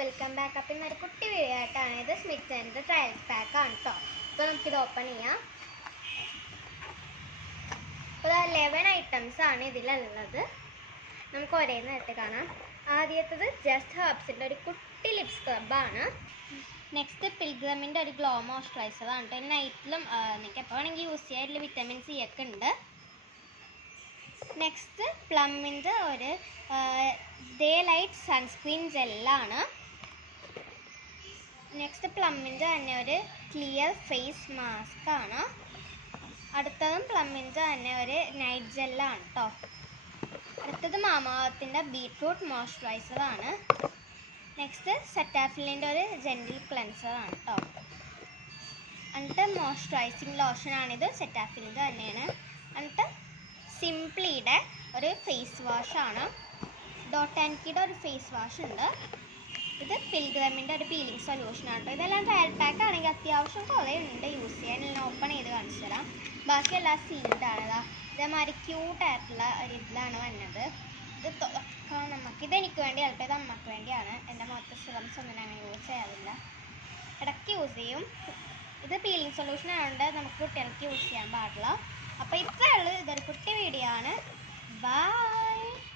Welcome back. അപ്പം ഇന്നൊരു കുട്ടി വീഡിയോ ആയിട്ടാണ് ഇത്. സ്മിത്തൻ്റെ ട്രയൽ പാക്ക് ആണ് കേട്ടോ. അപ്പോൾ നമുക്കിത് ഓപ്പൺ ചെയ്യാം. അപ്പോൾ 11 ഐറ്റംസ് ആണ് ഇതിലുള്ളത്. നമുക്ക് ഒരേ നേരത്തെ കാണാം. ആദ്യത്തേത് ജസ്റ്റ് ഹെർബ്സിൻ്റെ ഒരു കുട്ടി ലിപ് സ്ക്രബാണ്. നെക്സ്റ്റ് പിൽഗ്രമിൻ്റെ ഒരു ഗ്ലോ മോയ്സ്ചറൈസർ ആണ് കേട്ടോ. നൈറ്റിലും നിങ്ങൾക്ക് എപ്പോൾ വേണമെങ്കിൽ യൂസ് ചെയ്യാൻ. ഇതിൽ വിറ്റമിൻ സി ഒക്കെ ഉണ്ട്. നെക്സ്റ്റ് പ്ലമ്മിൻ്റെ ഒരു ഡേ ലൈറ്റ് സൺസ്ക്രീൻ ജെല്ലാണ്. നെക്സ്റ്റ് പ്ലമ്മിൻ്റെ തന്നെ ഒരു ക്ലിയർ ഫേസ് മാസ്ക് ആണ്. അടുത്തതും പ്ലമ്മിൻ്റെ തന്നെ ഒരു നൈറ്റ് ജെല്ലാണ് കേട്ടോ. അടുത്തത് മാമാഅർത്തിൻ്റെ ബീട്രൂട്ട് മോയ്സ്ചറൈസർ ആണ്. നെക്സ്റ്റ് സെറ്റാഫിലിൻ്റെ ഒരു ജെൻറ്റിൽ ക്ലെൻസർ ആണ് കേട്ടോ. എന്നിട്ട് മോയ്സ്ചറൈസിങ് ലോഷനാണിത്. സെറ്റാഫിലിൻ്റെ തന്നെയാണ്. എന്നിട്ട് സിംപ്ലിയുടെ ഒരു ഫേസ് വാഷാണ്. ഡോട്ട് ആൻഡ് കീയുടെ ഒരു ഫേസ് വാഷ് ഉണ്ട്. ഇത് പിൽഗ്രമിൻ്റെ ഒരു പീലിംഗ് സൊല്യൂഷനാണ് കേട്ടോ. ഇതെല്ലാം ട്രയൽ പാക്ക് ആണെങ്കിൽ അത്യാവശ്യം കുറേ ഉണ്ട് യൂസ് ചെയ്യാൻ. എല്ലാം ഓപ്പൺ ചെയ്ത് കാണിച്ചു തരാം. ബാക്കിയെല്ലാം സീൽഡാണ്. ഇതേമാതിരി ക്യൂട്ടായിട്ടുള്ള ഒരു ഇതിലാണ് വന്നത്. ഇത് തുറക്കാം നമുക്ക്. ഇതെനിക്ക് വേണ്ടി ചിലപ്പോൾ ഇത് അമ്മക്ക് വേണ്ടിയാണ്. എൻ്റെ മുഖത്ത് സിറംസ് ഒന്നും അങ്ങനെ യൂസ് ചെയ്യാറില്ല. ഇടയ്ക്ക് യൂസ് ചെയ്യും. ഇത് പീലിംഗ് സൊല്യൂഷൻ ആയതുകൊണ്ട് നമുക്ക് കുട്ടികൾക്ക് യൂസ് ചെയ്യാൻ പാടില്ല. അപ്പോൾ ഇത്രയേ ഉള്ളൂ. ഇതൊരു കുട്ടി വീഡിയോ ആണ്. ബൈ.